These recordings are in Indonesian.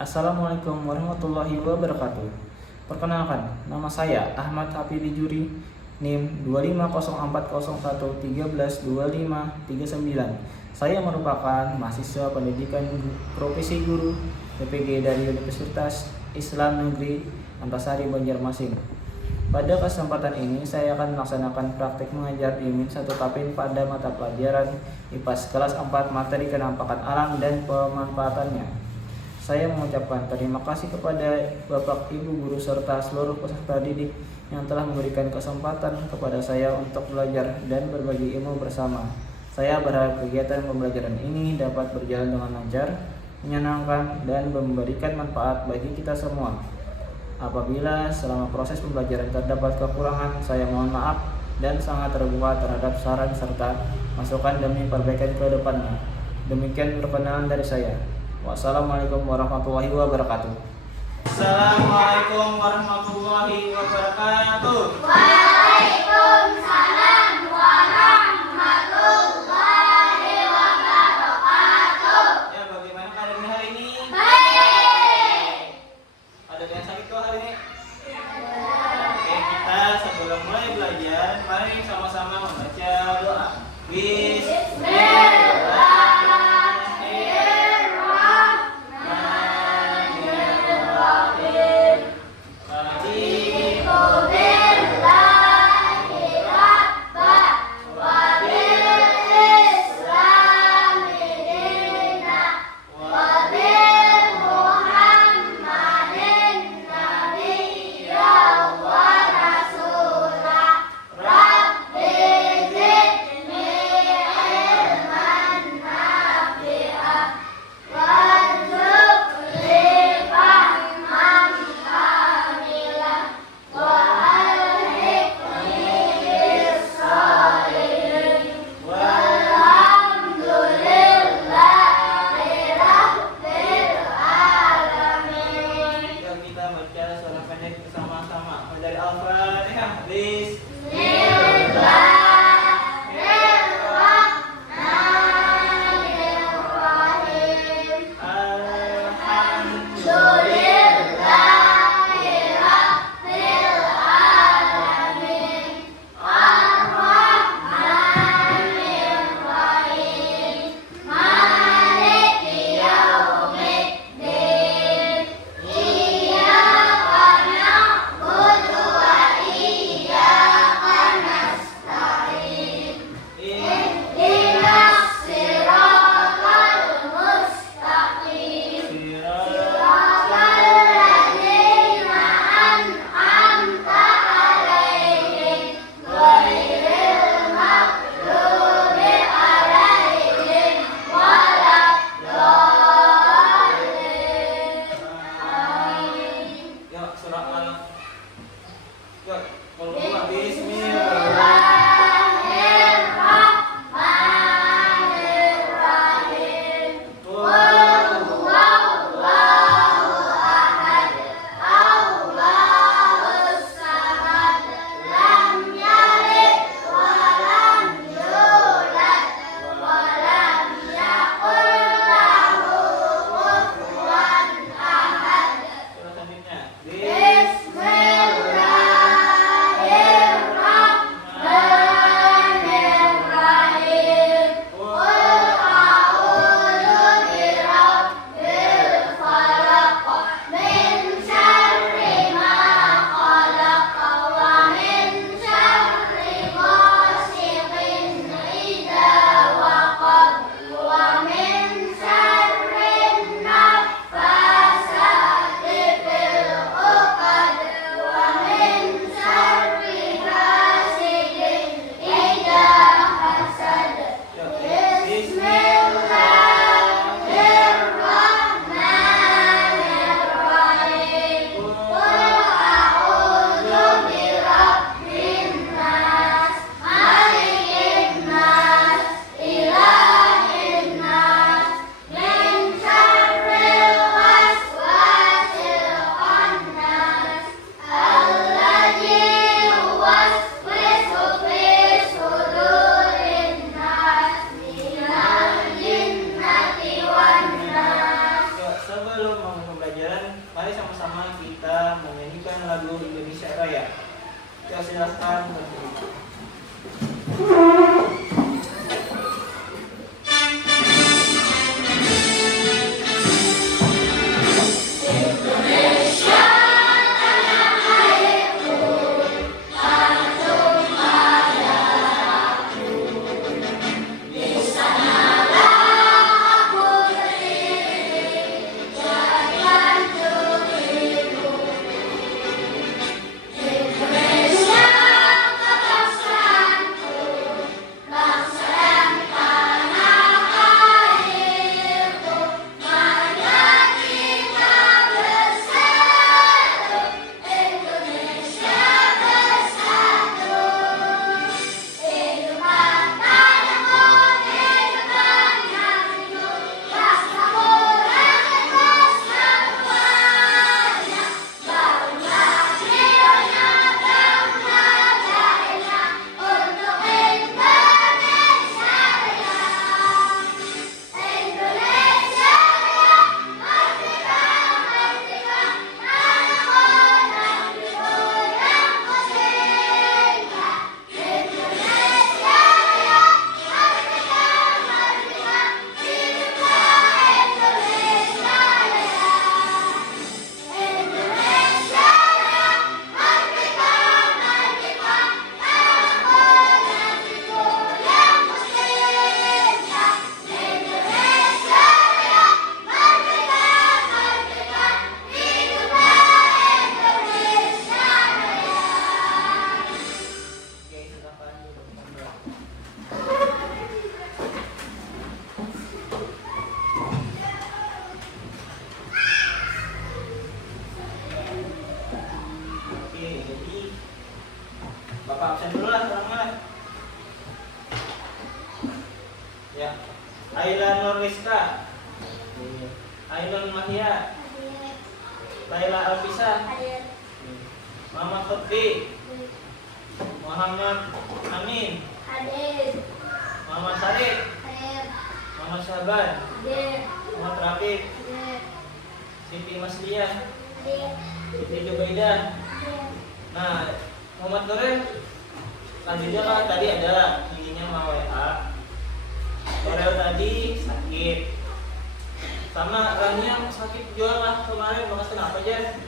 Assalamualaikum warahmatullahi wabarakatuh. Perkenalkan, nama saya Ahmad Hafidi Juri, NIM 2500113122539. Saya merupakan mahasiswa pendidikan profesi guru PPG dari Universitas Islam Negeri Antasari Banjarmasin. Pada kesempatan ini saya akan melaksanakan praktik mengajar di Min 1 Tapin pada mata pelajaran IPAS kelas 4 materi kenampakan alam dan pemanfaatannya. Saya mengucapkan terima kasih kepada Bapak, Ibu guru serta seluruh peserta didik yang telah memberikan kesempatan kepada saya untuk belajar dan berbagi ilmu bersama. Saya berharap kegiatan pembelajaran ini dapat berjalan dengan lancar, menyenangkan, dan memberikan manfaat bagi kita semua. Apabila selama proses pembelajaran terdapat kekurangan, saya mohon maaf dan sangat terbuka terhadap saran serta masukan demi perbaikan ke depannya. Demikian perkenalan dari saya. Wassalamualaikum warahmatullahi wabarakatuh. Assalamualaikum warahmatullahi wabarakatuh. Waalaikumsalam warahmatullahi wabarakatuh. Ya, bagaimana keadaan hari ini? Baik. Ada yang sakit kok hari ini? Oke, kita sebelum mulai belajar, mari sama-sama membaca doa. tahun pembelajaran, mari sama-sama kita menyanyikan lagu Indonesia Raya. Kita silakan berdiri. Bapak absen dulu lah orangnya. Ya, Ayla Nurliska, Ainun Mahia, Laila Alfisa, Muhammad Lutfi, Muhammad Amin, Muhammad Sarif, Muhammad Syaban, Muhammad Rafiq, Siti Masliah, Siti Jubaidah. Nah, Muhammad Nuril, selanjutnya kan tadi ada giginya mau WA. Nuril tadi sakit, sama Rania sakit juga lah kemarin. Bahas kenapa aja?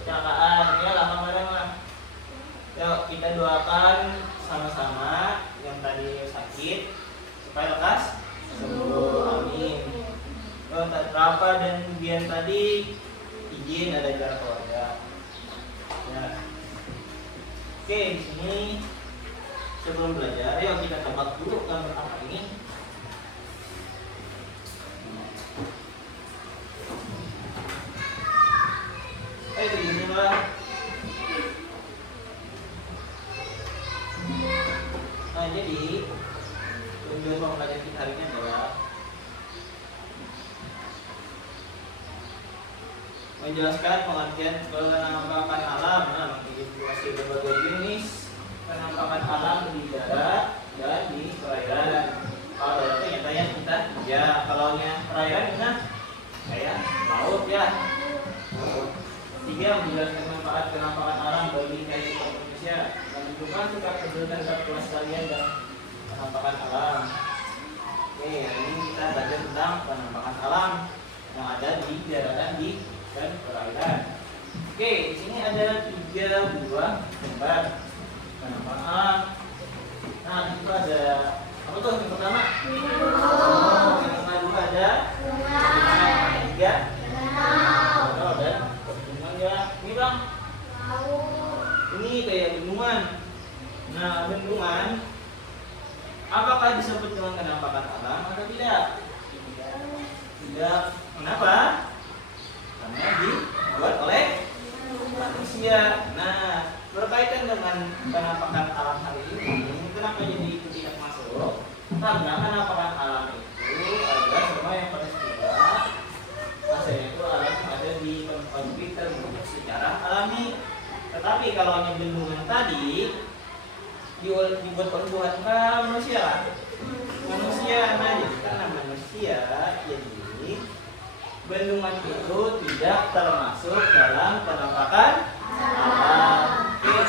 Kecelakaan, ya lah kemarin lah. Yuk kita doakan sama-sama yang tadi sakit supaya lekas sembuh, amin. Rafa dan Bian tadi izin ada acara keluarga. Ya. Oke, di sini sebelum belajar, ayo kita tebak dulu gambar apa ini. Ayo begini lah. Nah, jadi tujuan pembelajaran kita hari ini adalah menjelaskan pengertian penampakan alam, mengidentifikasi berbagai jenis penampakan alam di darat dan di perairan. Kalau darat itu nyatanya kita, ya kalau perairan kita kayak laut ya. Tiga, menjelaskan manfaat penampakan alam bagi kehidupan manusia, menunjukkan sikap kedudukan dan kelestarian dan penampakan alam. Oke, hari ini kita belajar tentang penampakan alam yang ada di daratan dan perairan. Oke, di sini ada 3 buah gambar penampakan alam. Nah, itu ada apa tuh yang pertama? Yang kedua ada yang ketiga dan bendungan ya. Ini bang, ini kayak bendungan. Nah, bendungan apakah disebut dengan penampakan alam atau tidak? Tidak. Kenapa? Karena dibuat oleh manusia. Nah, berkaitan dengan penampakan alam hari ini, kenapa jadi itu tidak masuk? Karena penampakan alam itu adalah semua yang peristiwa hasilnya itu alam yang ada di tempat kita terbentuk secara alami. Tetapi kalau hanya bendungan tadi dibuat oleh Tuhan manusia lah. Manusia, nah jadi karena manusia, jadi bendungan itu tidak termasuk dalam penampakan alam. Oke,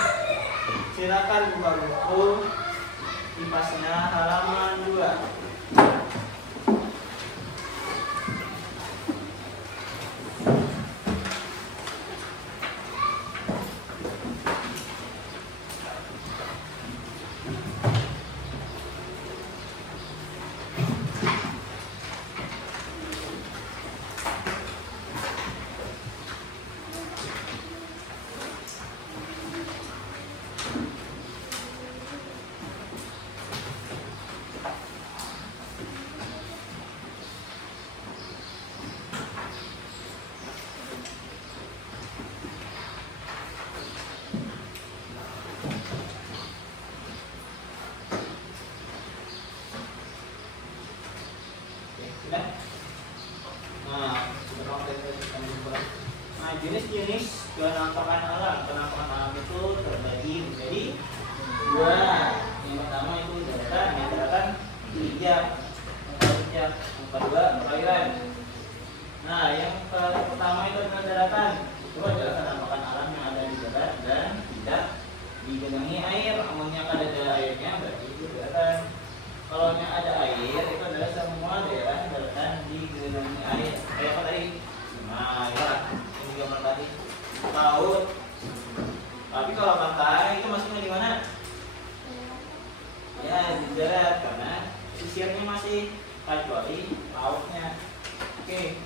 silakan buka buku IPAS-nya halaman 2. Jenis-jenis penampakan alam. Penampakan alam itu terbagi menjadi 2. Yang pertama itu daratan, yang daratan pijak, yang kedua perairan. Nah, yang pertama itu adalah daratan. Itu adalah penampakan alam yang ada di darat dan tidak digenangi air. Amonnya ada airnya berarti itu daratan. Kalau yang ada air itu adalah semua daerah daratan digenangi air. Kayak apa tadi? Nah, ya. Gambar tadi laut. Tapi kalau pantai itu masuknya di mana? Ya di darat karena sisirnya masih kecuali lautnya. Oke,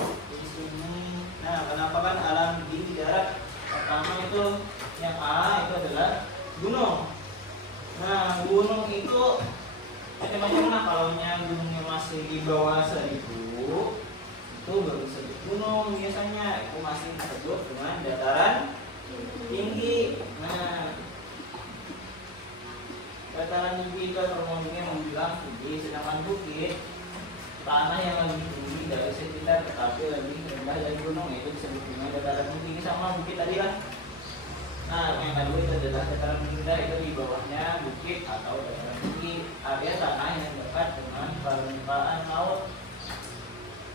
di sini. Nah, penampakan alam di darat pertama itu yang A itu adalah gunung. Nah, gunung itu macam-macam. Nah, kalau gunungnya masih di bawah 1000 itu baru disebut gunung, biasanya itu masih disebut dengan dataran tinggi. Nah, dataran tinggi itu termodingnya membilang tinggi, sedangkan bukit tanah yang lebih tinggi dari sekitar tetapi lebih rendah dari gunung, itu disebut dengan dataran tinggi. Sama bukit tadi lah. Nah, yang kedua itu adalah dataran rendah, itu di bawahnya bukit atau dataran tinggi, area tanah yang dekat dengan permukaan laut.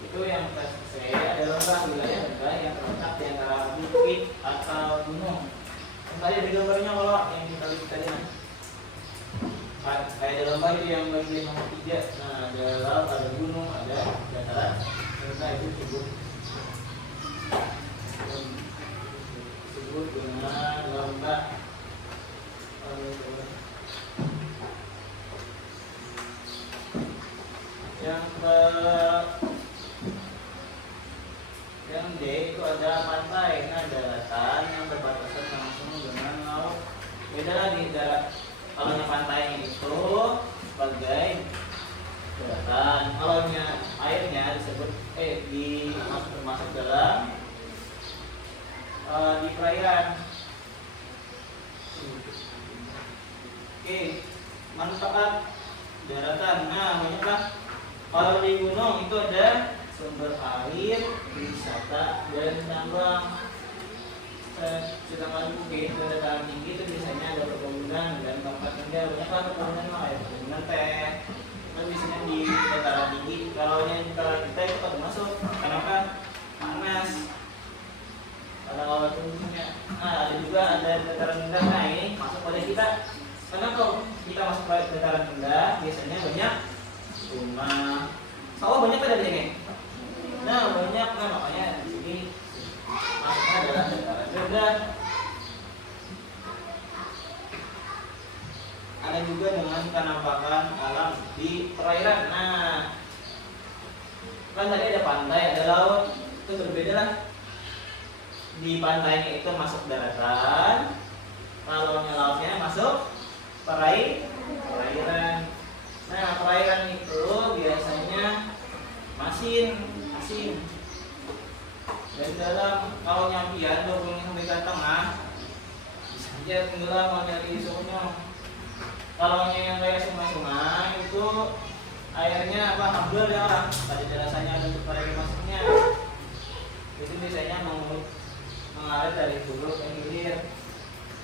Itu yang C adalah wilayah rendah yang terletak di antara bukit atau gunung. Tadi ada gambarnya kalau yang kita lihat tadi. Kayak dalam gambar itu yang bagian nomor 3. Nah, ada laut, ada gunung, ada dataran rendah, itu disebut dengan lembah. Yang D itu ada pantai. Nah, daratan yang berbatasan langsung dengan laut. Beda lagi darat. Kalau yang pantainya itu sebagai daratan. Kalau airnya disebut termasuk dalam di perairan. Oke, manfaat daratan. Nah, banyaklah. Kalau di gunung itu ada sumber air, wisata, dan tambang. Sedangkan bukit itu dataran tinggi itu biasanya ada perkebunan dan tempat tinggal. Banyaklah perkebunan lah, perkebunan teh. Itu biasanya di dataran tinggi. Kalau yang kita itu pada masuk, kenapa? Panas. Kalau tubuhnya, nah ada juga ada dataran rendah. Nah ini masuk pada kita. Kenapa kita masuk pada dataran rendah? Biasanya banyak rumah, sawah banyak pada di sini. Nah banyak kan, makanya di sini masuknya adalah dataran rendah. Ada juga dengan penampakan alam di perairan. Nah, kan tadi ada pantai, ada laut, itu berbeda lah. Di pantainya itu masuk daratan, kalau lautnya masuk perairan. Nah, perairan itu biasanya masin. Dan dalam kalau nyampian 20 sampai ke tengah, bisa aja tenggelam mau nyari sungai. Kalau yang kayak sungai itu airnya hampir ya orang. Tadi rasanya ada untuk perairan masuknya. Itu biasanya mengalir dari hulu ke hilir.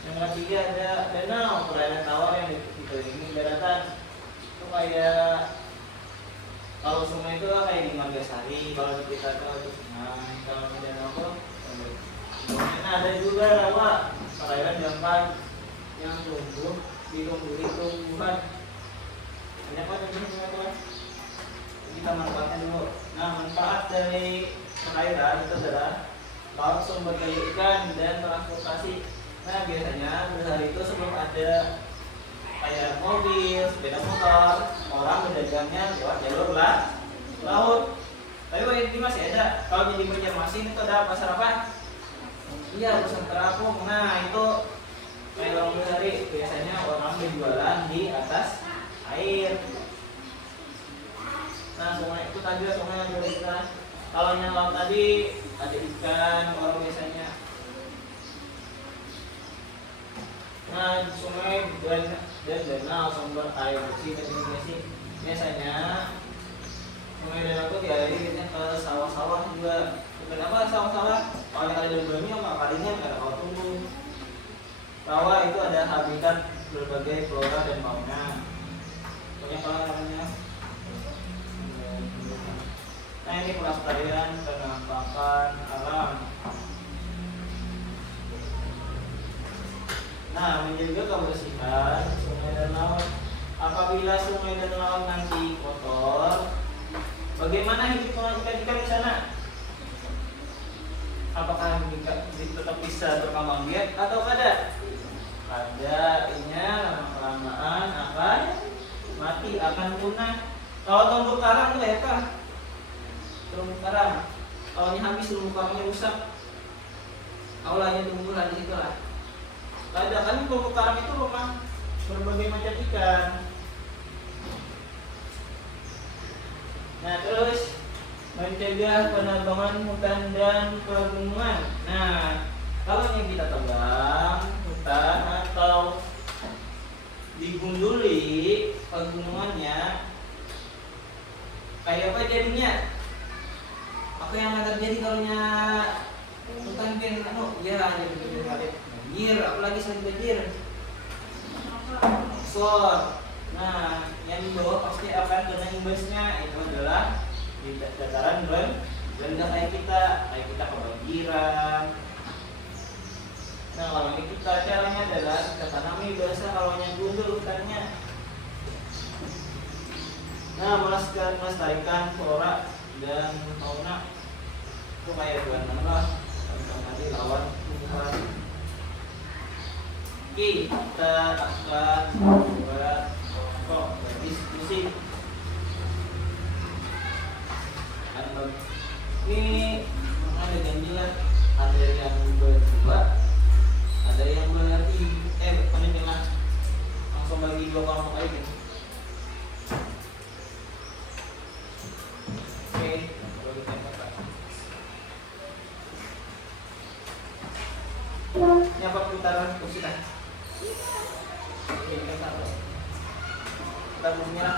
Yang ketiga ada danau, perairan tawar yang dikelilingi daratan. Itu kayak Kalau sungai itu kayak di Margasari, kalau di kita itu sungai, kalau di danau itu nah, ada juga rawa perairan jamban yang tumbuh dilumuri tumbuhan. Banyak banget ini teman-teman. Kita manfaatkan dulu. Nah, manfaat dari perairan itu adalah laut, sumber daya ikan, dan transportasi. Nah, biasanya pada hari itu sebelum ada kayak mobil, sepeda motor, orang berdagangnya lewat jalur laut. Tapi ini masih ada. Kalau jadi Banjarmasin itu ada pasar apa? Iya, pasar terapung. Nah, itu kayak orang Berdari, biasanya orang berjualan di atas air. Nah, sungai itu tadi sungai yang ada ikan. Kalau yang laut tadi ada ikan, orang biasanya. Nah, sungai dan danau sumber air bersih dan irigasi. Biasanya sungai danau itu dialiri biasanya ke sawah-sawah juga. Kenapa sawah-sawah? Kalau yang ada di bumi sama kalinya nggak ada kau tumbuh. Rawa itu ada habitat berbagai flora dan fauna. Banyak banget namanya. Nah, ini pelestarian penampakan alam. Nah, menjaga kebersihan sungai dan laut. Apabila sungai dan laut nanti kotor, bagaimana hidup ikan-ikan di sana? Apakah tetap bisa berkembang biak atau kada? Kada, inya lama-kelamaan akan mati, akan punah. Kalau terumbu karang itu ya kah? Terumbu karang, kalau habis terumbu karangnya rusak, aulanya tumbuhan di situ lah. Kada kan terumbu karang itu rumah berbagai macam ikan. Nah, terus mencegah penebangan hutan dan pegunungan. Nah, kalau yang kita tebang hutan atau digunduli pegunungannya, kayak apa jadinya? Apa yang akan terjadi kalau hutan biar ya banjir, apalagi selain banjir, longsor. Nah, yang di bawah pasti akan kena imbasnya. Itu adalah di dataran rendah kayak kita kebanjiran. Nah, kalau ini kita caranya adalah kita tanami biasa kalau yang gundul hutannya. Nah, melestarikan flora dan fauna itu kayak bulan apa tentang tadi lawan tumbuhan. Oke, kita akan buat diskusi. Ini ada ganjilan, ada yang berdua, ada yang jangan langsung bagi dua kelompok aja gitu. Oke, bagi tempat. Ini apa putaran kursi dah? Oke, kita kursinya.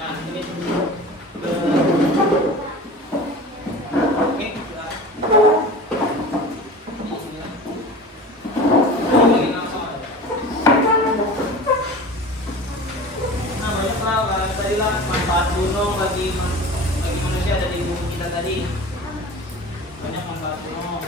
Nah, ini manfaat gunung bagi manusia ada di bumi kita tadi. Banyak manfaat gunung.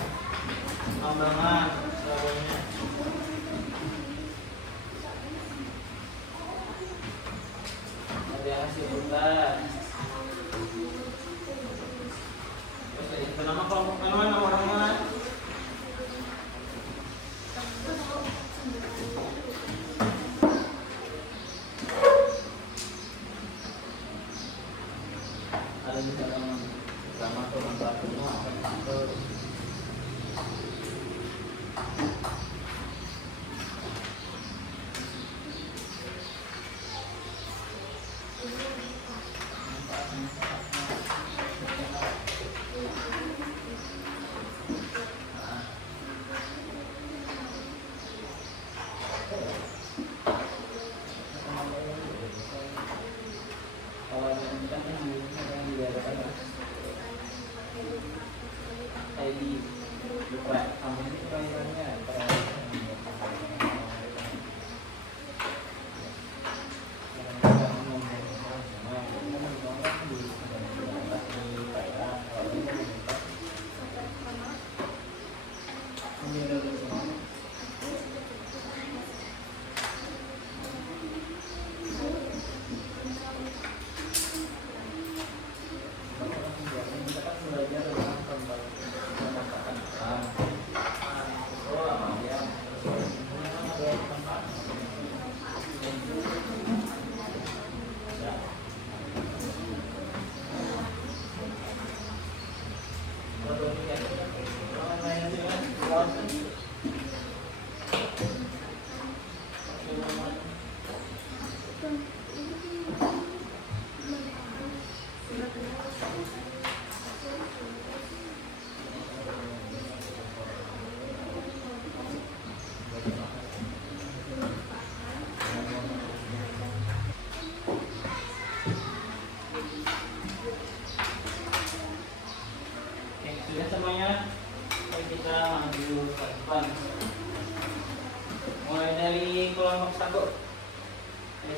dari kelompok 1.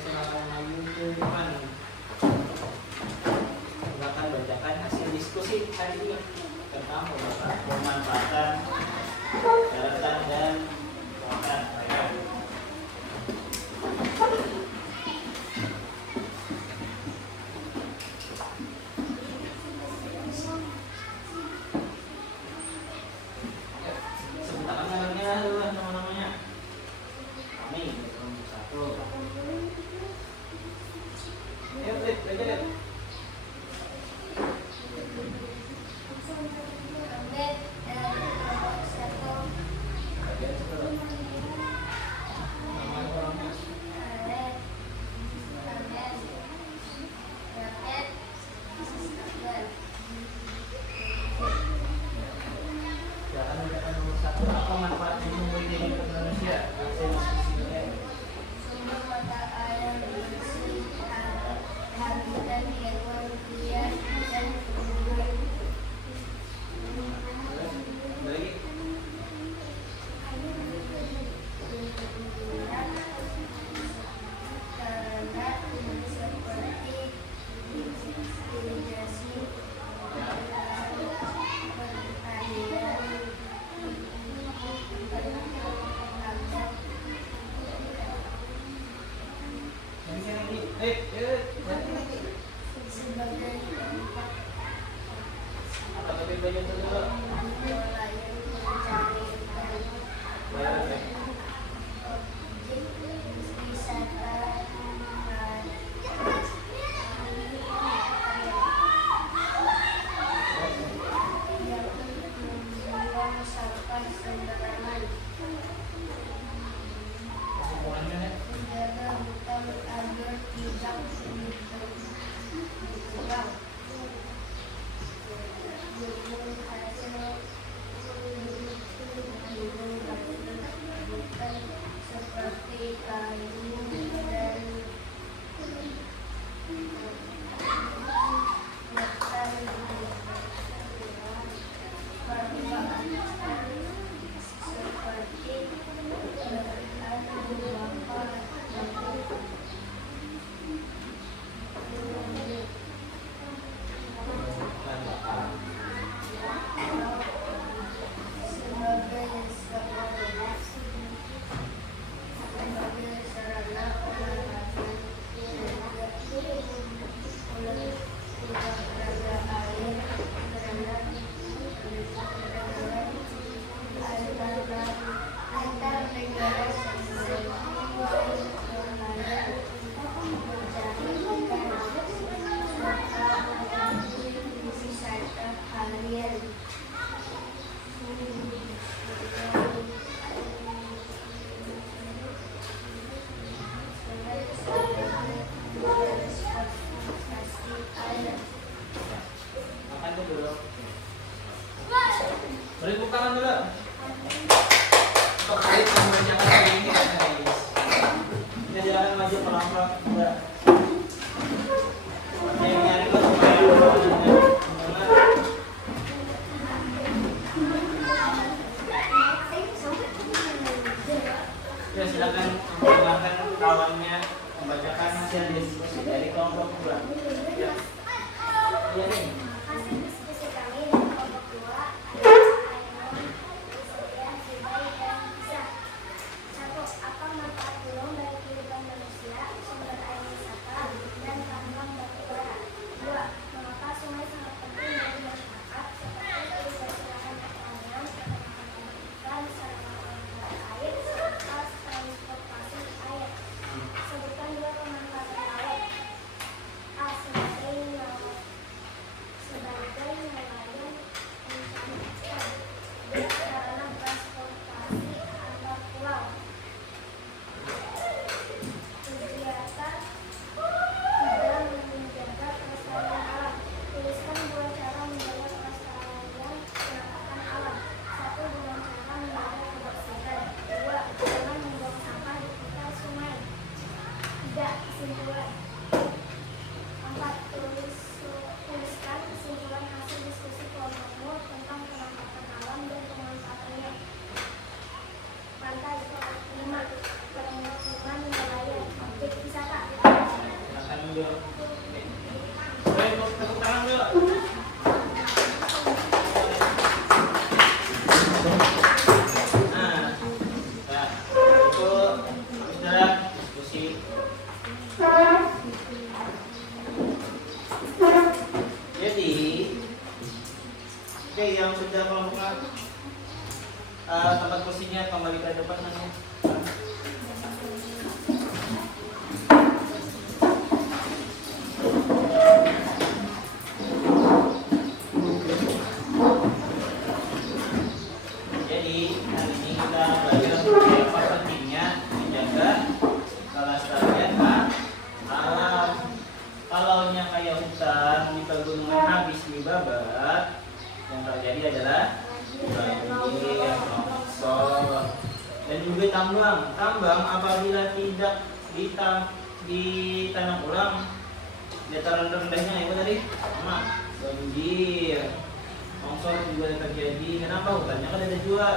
Silakan maju ke depan. Silakan bacakan hasil diskusi hari ini tentang pemanfaatan daratan dan muatan perairan. Sebutkan namanya dulu, nama-namanya. Kami kelompok 1. Ayo, belajar ya. Apa manfaat minum bagi kehidupan manusia? Hasil diskusinya. Sumber mata air bersih, habitat hewan liar dan tumbuhan. Lagi. Karena seperti irigasi, sebagai tempat Apa tadi belajar dulu? nelayan mencari ikan, objek wisata yang membuang sampah sembarangan, menjaga hutan agar tidak ditebang, gunung hasil bukan seperti kayu dan rotan bermanfaat seperti berbahan baku sebagai sarana olahraga air antar negara seperti nelayan mencari ikan serta wisata harian. Makan dulu. Beri tepuk tangan dulu. Untuk kait membacakan hari ini ya guys. Kita jalan maju pelan-pelan juga. Yang nyari lo supaya mendengar. Ya silakan memperkenalkan kawannya membacakan hasil diskusi dari kelompok 2. Ya. Iya nih. Hasil diskusi kami dari kelompok 2 adalah kesediaan sebaik dan bisa. 1. Apa manfaat burung bagi kehidupan manusia, sumber air wisata, dan tambang batu bara. 2. Mengapa sungai sangat penting bagi masyarakat seperti irigasi lahan pertanian, ikan, sarana olahraga air, serta transportasi air. Sebutkan 2 pemanfaatan laut. A. Sebagai nelayan mencari ikan. B. Sarana transportasi antar pulau. Kegiatan 3. Menjaga kelestarian alam. Tuliskan 2 cara menjaga kelestarian penampakan alam. 1. Dengan cara menjaga kebersihan. 2. Jangan membuang sampah di tepi sungai. 3. Kesimpulan. 4. Tuliskan kesimpulan hasil diskusi kelompokmu tentang penampakan alam dan pemanfaatannya. Pantai. 5. dulu. Tepuk tangan dulu. Nah, ya, itu sudah diskusi. Jadi, oke, yang sudah melakukan tempat kursinya kembali ke depan saja. Jadi hari ini kita belajar apa pentingnya menjaga kelestarian alam. Kalau kayak hutan di pegunungan habis dibabat, yang terjadi adalah banjir, longsor, dan juga tambang apabila tidak ditanam ulang, dataran rendahnya itu tadi sama banjir, longsor juga terjadi. Kenapa? Hutannya kan ada dua.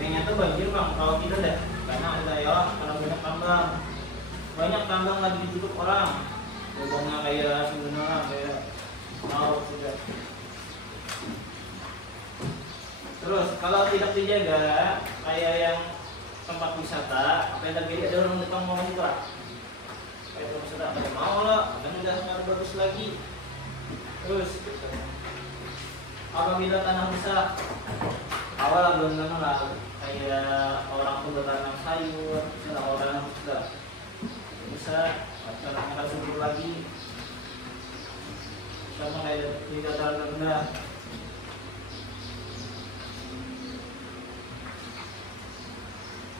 Yang nyata banjir bang, kalau kita deh, karena ada ya, karena banyak tambang lagi ditutup orang, lubangnya kayak sebenarnya kayak mau sudah. Terus kalau tidak dijaga, kayak yang tempat wisata, apa yang terjadi ada orang datang mau buka. Kayak tempat wisata ada mau lah, dan udah nggak bagus lagi. Terus apabila tanah rusak, awal belum lama lah, kayak orang tuh bertanam sayur, misalnya orang sudah bisa, caranya akan subur lagi, sama kayak di dataran rendah.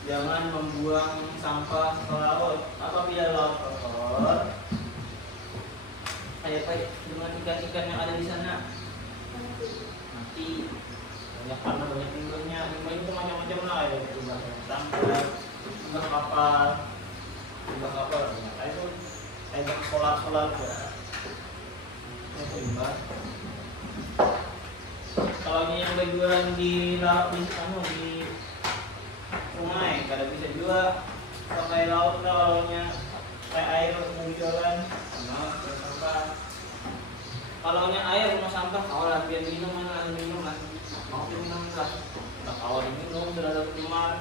Jangan membuang sampah ke laut. Apabila laut kotor, kayak dengan ikan-ikan yang ada di sana mati. Banyak karena banyak limbahnya. Limbah itu macam-macam lah, ya limbah sampah, limbah kapal, Nah, itu kayak solar ya. Itu limbah. Kalau ini yang berjualan di laut di sungai, kada bisa juga pakai laut kalaunya kayak air berjualan, nah sampah. Kalaunya air rumah sampah, kawalan biar minum mana minum lah, mau minum lah, tak kawal minum terhadap teman.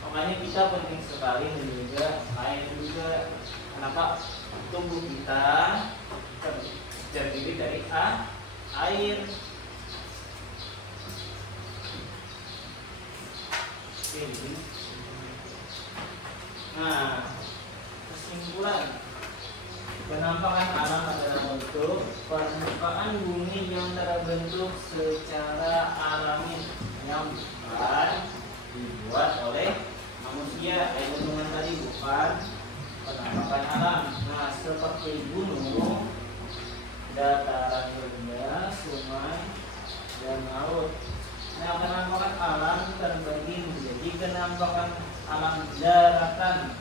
Makanya kita penting sekali menjaga air juga. Kenapa? Tubuh kita terdiri dari air. Nah, kesimpulan, penampakan alam adalah bentuk permukaan bumi yang terbentuk secara alami yang bukan dibuat oleh manusia. Gunungan tadi bukan penampakan alam. Nah, seperti gunung, dataran rendah, sungai, dan laut. Nah, penampakan alam terbagi menjadi penampakan alam daratan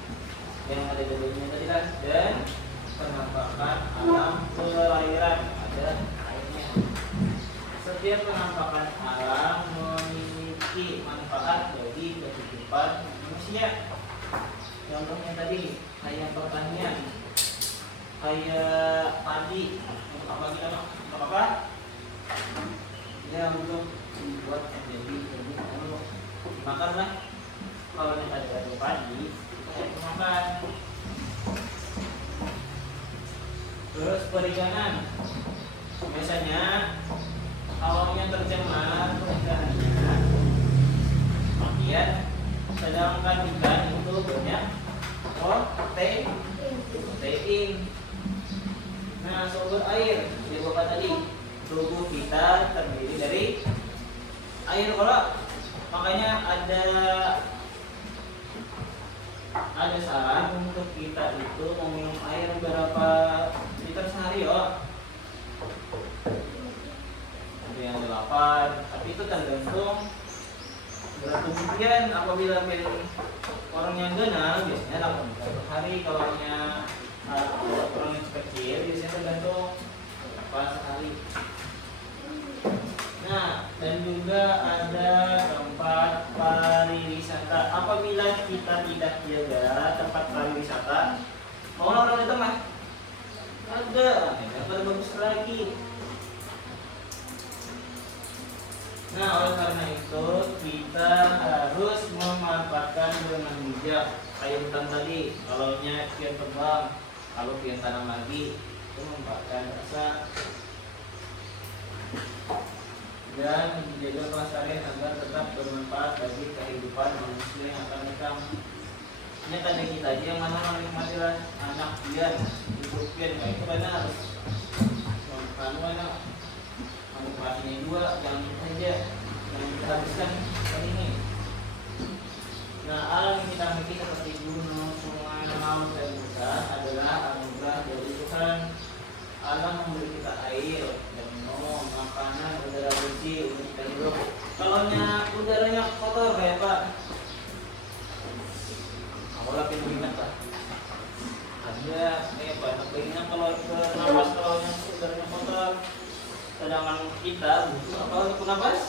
yang ada di dunia tadi kan, dan penampakan alam perairan, ada airnya. Setiap penampakan alam memiliki manfaat bagi kehidupan manusia. Contohnya tadi kayak pertanian, kayak padi, apa? Ya, untuk dibuat menjadi produk makan lah. Kalau yang ada padi, kita makan. Terus perikanan, biasanya kalau yang tercemar perikanannya makian, sedangkan ikan itu banyak protein. Nah, sumber air yang bapak tadi, tubuh kita terdiri dari air kalau, makanya ada saran untuk kita itu meminum air berapa liter sehari ya. Ada yang 8, tapi itu tergantung berat tubuhnya. Apabila orang yang genal biasanya 8 liter per hari. Kalau orang yang kecil biasanya tergantung berapa sehari. Nah, dan juga ada tempat pariwisata. Apabila kita tidak jaga tempat pariwisata, Mau orang di tengah? Ada, ada bagus lagi. Nah, oleh karena itu kita harus memanfaatkan dengan bijak. Kayak hutan tadi, kalau pion terbang, kalau pion tanam lagi, itu memanfaatkan rasa dan menjaga pelestarian agar tetap bermanfaat bagi kehidupan manusia yang akan datang. Ini tadi kita aja yang mana menikmati anak pion, hidup pion, nah itu karena harus menikmatinya juga, jangan saja yang kita habiskan kali ini. Nah, alam yang kita miliki seperti gunung, sungai, laut, dan hutan adalah anugerah dari Tuhan. Alam memberi kita air dan minum, makanan, udara bersih untuk kita hidup. Kalau udaranya kotor kayak Pak, aku lagi ingat Pak. Ada Pak, tapi ingat kalau bernapas kalau yang udaranya kotor. Sedangkan kita butuh apa untuk napas?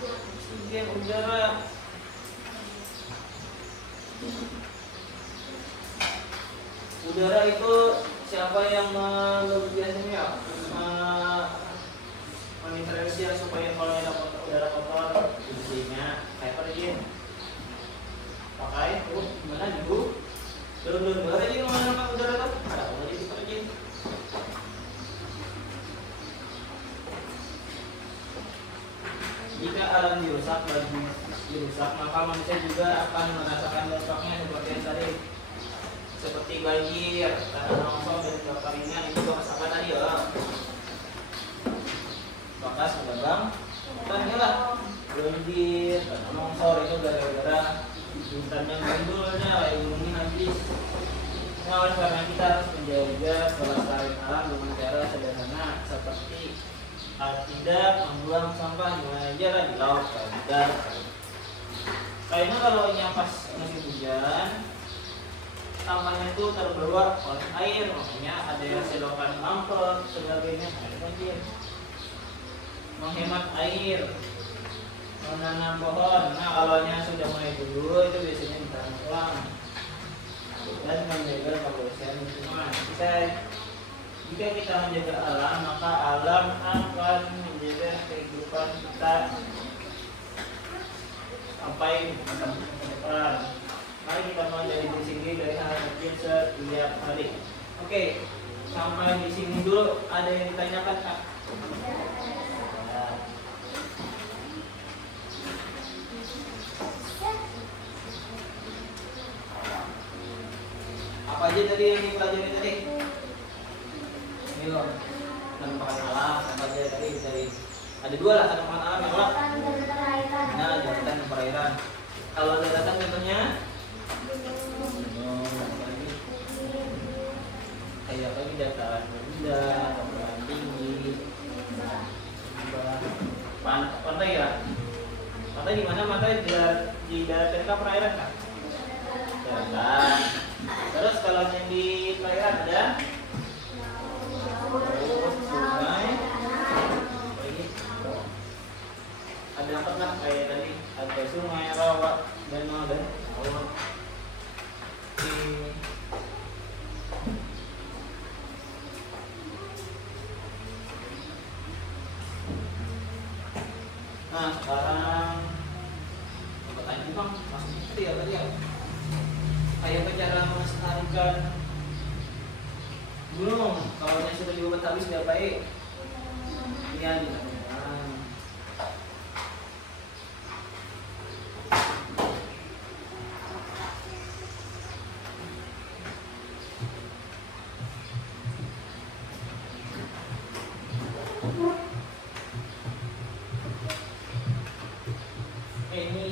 Oksigen, udara. Udara itu siapa yang biasanya mengintervensi supaya kalau ada udara kotor bersihnya kayak apa aja? Pakai gimana dulu? Dulu aja mana udara tuh? Ada udara itu aja. Jika alam dirusak maka manusia juga akan merasakan dampaknya seperti yang tadi, seperti banjir, tanah longsor dan kekeringan. Itu bekas apa tadi ya? Bekas pedagang hutan lah. Banjir, tanah longsor itu gara-gara hutan yang gundulnya, ilmunya habis. Nah, oleh karena kita harus menjaga kelestarian alam dengan cara sederhana seperti tidak membuang sampah di mana aja lah, di laut, di darat. Kayaknya kalau yang pas musim hujan sampahnya itu terbawa oleh air, makanya ada yang selokan mampet sebagainya, ada banjir. Menghemat air, menanam pohon. Nah, kalau sudah mulai dulu itu biasanya ditanam ulang dan menjaga kebersihan lingkungan. Jika kita menjaga alam, maka alam akan menjaga kehidupan kita sampai masa depan. Mari kita menjadi diri sendiri dari hal kecil setiap hari. Oke, sampai di sini dulu. Ada yang ditanyakan, Kak? Apa aja tadi yang dipelajari tadi? Ayo, tanaman alam apa aja tadi dari ada dua lah tanaman alam yang apa? Nah, daratan dan perairan. Kalau daratan contohnya kayak apa di dataran rendah, dataran tinggi, pantai ya. Pantai di mana? Pantai di daratan kah perairan kah? Daratan. Terus kalau yang di perairan ada sungai, ada apa kan kayak tadi ada sungai, rawa, danau dan laut. Nah sekarang pertanyaan bang masih itu ya tadi ya kayak cara melestarikan gunung. Kalau yang sudah dibuat habis tidak baik, ya dilakukan. Ini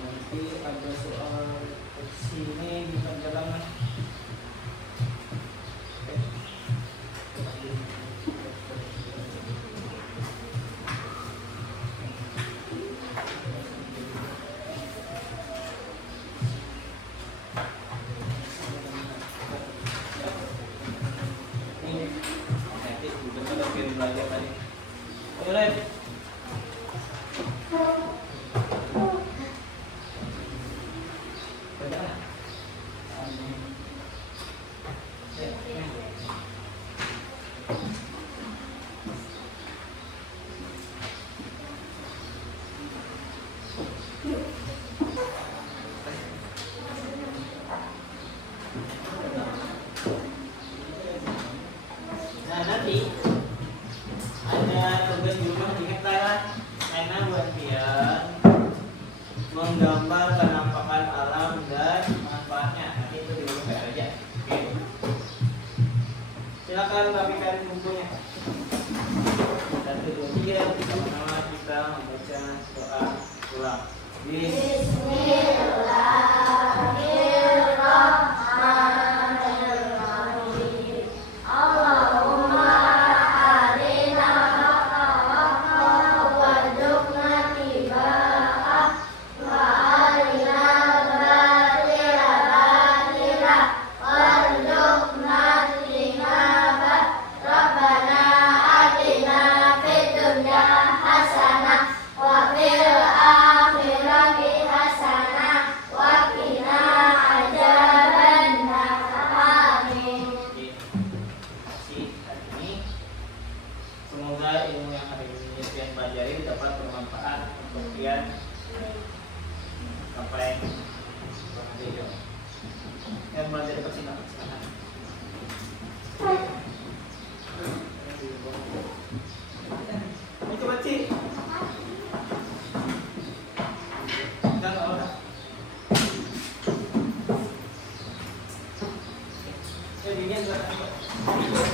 nanti ada soal sini di perjalanan. Belajar tadi. Ayo, Lep. Bibigyan ka.